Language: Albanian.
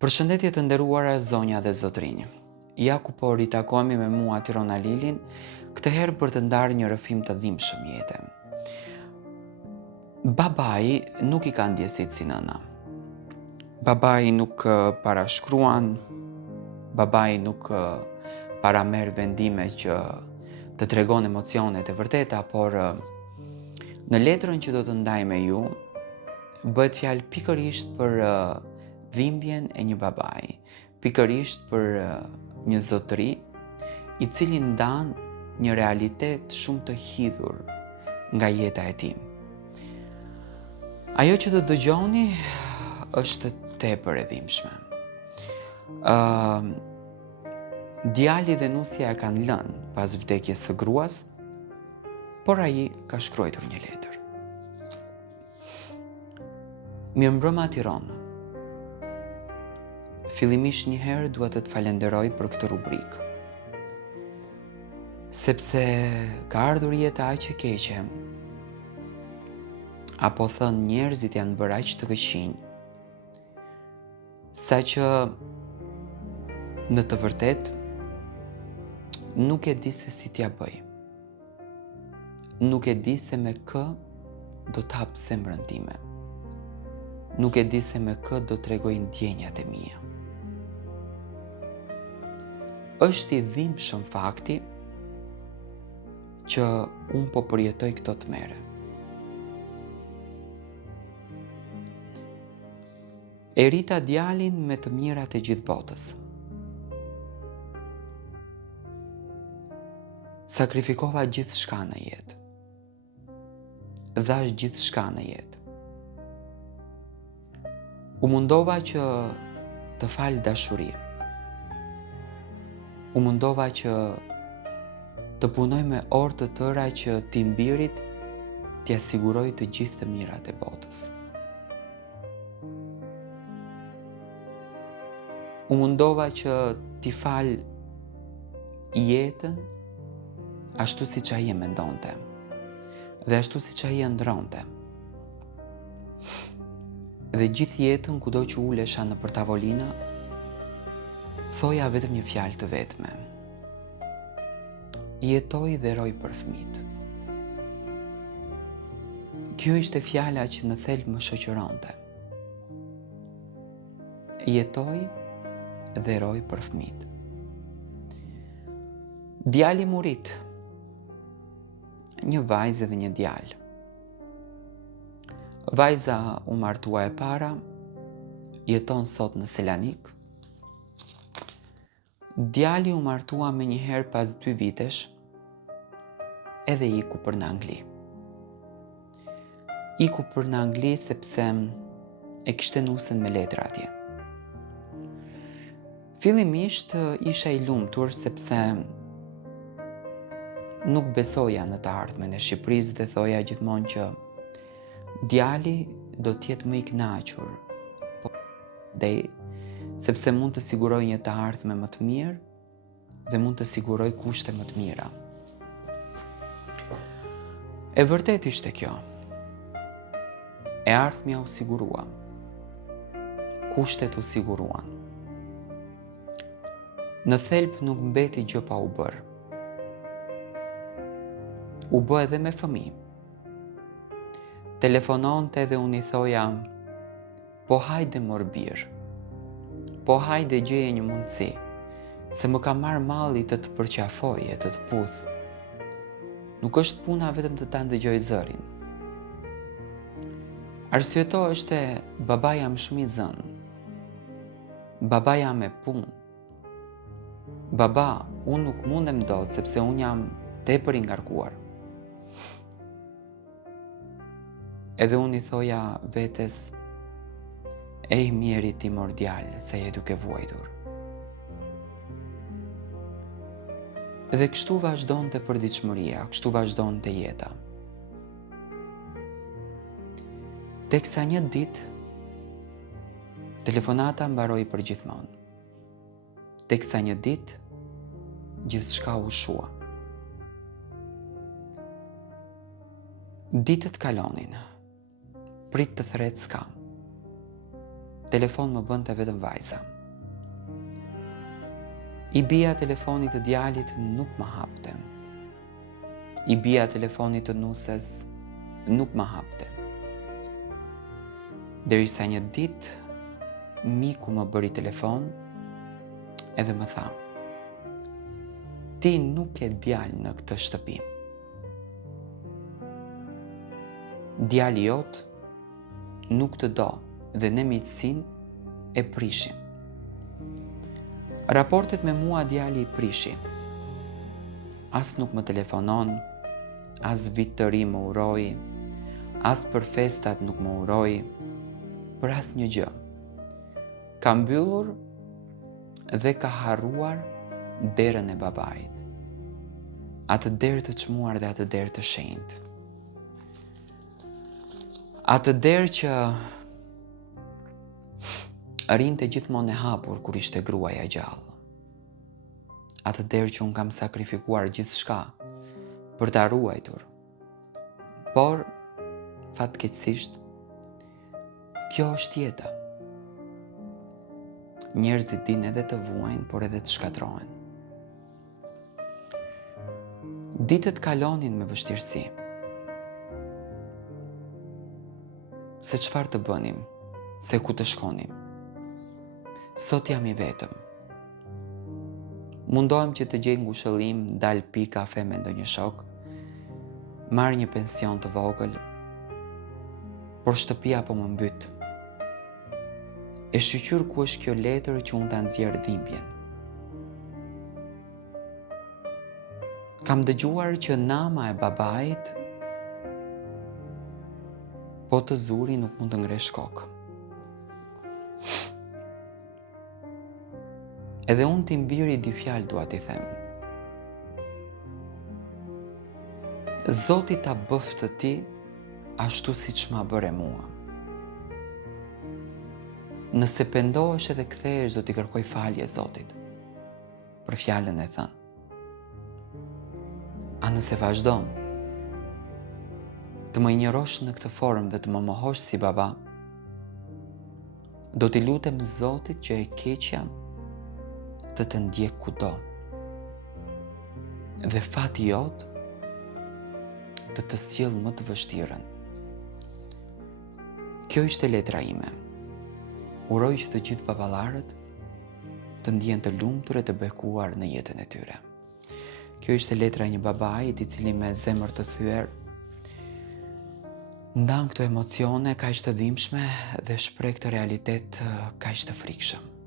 Përshëndetje të nderuara zonja dhe zotrinj. Ja ku po ritakohemi me mua Tirona Lilin, këtë herë për të ndarë një rrëfim të dhimbshëm jete. Babai nuk i ka ndjesit si nëna. Babai nuk parashkruan, babai nuk paramerr vendime që të tregon emocionet e vërteta, por në letrën që do të ndaj me ju, bëhet fjalë pikërisht për dhimbjen e një babai, pikërisht për një zotëri i cili ndan një realitet shumë të hidhur nga jeta e tij. Ajo që do dëgjoni është tepër e dhimbshme. Djali dhe nusja e kanë lënë pas vdekjes së gruas, por ai ka shkruar një letër. Mirëmbrëma Tiranë. Fillimisht një herë dua të të falenderoj për këtë rubrikë, sepse ka ardhur jeta aq e keqe, apo thënë njerëzit janë bërë aq të këqinj, saqë në të vërtetë nuk e di se si t'ja bëj. Nuk e di se me kë do të hap zemrën time. Nuk e di se me kë do t'rregoj ndjenjat e mia. Është i dhimbshëm fakti që unë po përjetoj këto tmerre. E rita djalin me të mirat e gjithë botës. Sakrifikova gjithçka në jetë. Dhash gjithçka në jetë. U mundova që të fal dashuri. U mundova që të punoj me orë të tëra që ti mbirit t'ia siguroj të gjithë të mirat e botës. U mundova që t'i fal jetën ashtu siç ai e mendonte dhe ashtu siç ai e ndronte. Dhe gjithë jetën kudo që ulesha nëpër tavolinë, thoja vetëm një fjalë të vetme. Jetoj dhe roj për fëmijët. Kjo ishte fjala që në thelb më shoqëronte. Jetoj dhe roj për fëmijët. Djali mu rit. Një vajzë dhe një djalë. Vajza u martua e para, jeton sot në Selanik. Djali u martua me një herë pas 2 vitesh, edhe iku për në Angli. Iku për në Angli sepse e kishte nusën me letra atje. Fillimisht isha i lumtur sepse nuk besoja në të ardhmen e Shqipërisë dhe thoja gjithmonë që djali do t'jetë më i kënaqur, sepse mund të siguroj një të ardhme më të mirë dhe mund të siguroj kushte më të mira. E vërtet ishte kjo. E ardhmja u sigurua. Kushtet u siguruan. Në thelb nuk mbeti gjë pa u bërë. U bë edhe me fëmijë. Telefononte dhe unë i thoja, po hajde mor birë, po hajde gjeje një mundësi, se më ka marrë malli të të përqafoj e të të puth. Nuk është puna vetëm të ta ndëgjoj zërin. Arsyeto është baba jam shumë i zënë. Baba jam me punë. Baba, unë nuk mundem dot sepse unë jam tepër i ngarkuar. Edhe unë i thoja vetes, ej mjeri ti mor djalë, se je duke vuajtur. Dhe kështu vazhdonte përditshmëria, kështu vazhdonte jeta. Teksa një ditë, telefonata mbaroi përgjithmonë. Teksa një ditë, gjithçka u shua. Ditët kalonin, prit të thret s'kam. telefon më bënte vetëm vajza. I bia telefonit të djalit nuk më hapte. I bia telefonit të nuses nuk më hapte. Derisa një ditë miku më bëri telefon edhe më tha: "Ti nuk e djalë në këtë shtëpi. Djali jot nuk të do dhe ne miqësinë e prishim." Raportet me mua djali i prishi. As nuk më telefonon, as vit të ri më uroi, as për festat nuk më uroi, për as një gjë. Ka mbyllur dhe ka harruar derën e babait. Atë derë të çmuar dhe atë derë të shenjtë. Atë derë që rinte gjithmonë e hapur kur ishte gruaja gjallë. Atë derë që unë kam sakrifikuar gjithçka për ta ruajtur. Por, fatkeqësisht, kjo është jeta. Njerëzit dinë edhe të vuajnë, por edhe të shkatrohen. Ditët kalonin me vështirësi. Se çfarë të bënim, se ku të shkonim. Sot jam i vetëm. Mundohem që të gjej ngushëllim, dal pi kafe me ndonjë shok, marr një pension të vogël, por shtëpia po më mbyt. E shqyr ku është kjo letër që unë ta nxjerr dhimbjen. Kam dëgjuar që nama e babait po të zuri nuk mund të ngresh kokë. Edhe unë ti mbiri dy fjalë dua t'i them. Zoti ta bëftë ti ashtu siç ma bëre mua. Nëse pendohesh edhe kthehesh do t'i kërkoj falje Zotit për fjalën e thënë. A nëse vazhdon të më injorosh në këtë formë dhe të më mohosh si baba, do t'i lutem Zotit që e keqja të të ndjek kudo dhe fati jot të të sjell më të vështirën. Kjo ishte letra ime. Uroj që të gjithë baballarët të ndihen të lumtur e të bekuar në jetën e tyre. Kjo ishte letra e një babait i cili me zemër të thyer ndan këto emocione kaq të dhimbshme dhe shpreh këtë realitet kaq të frikshëm.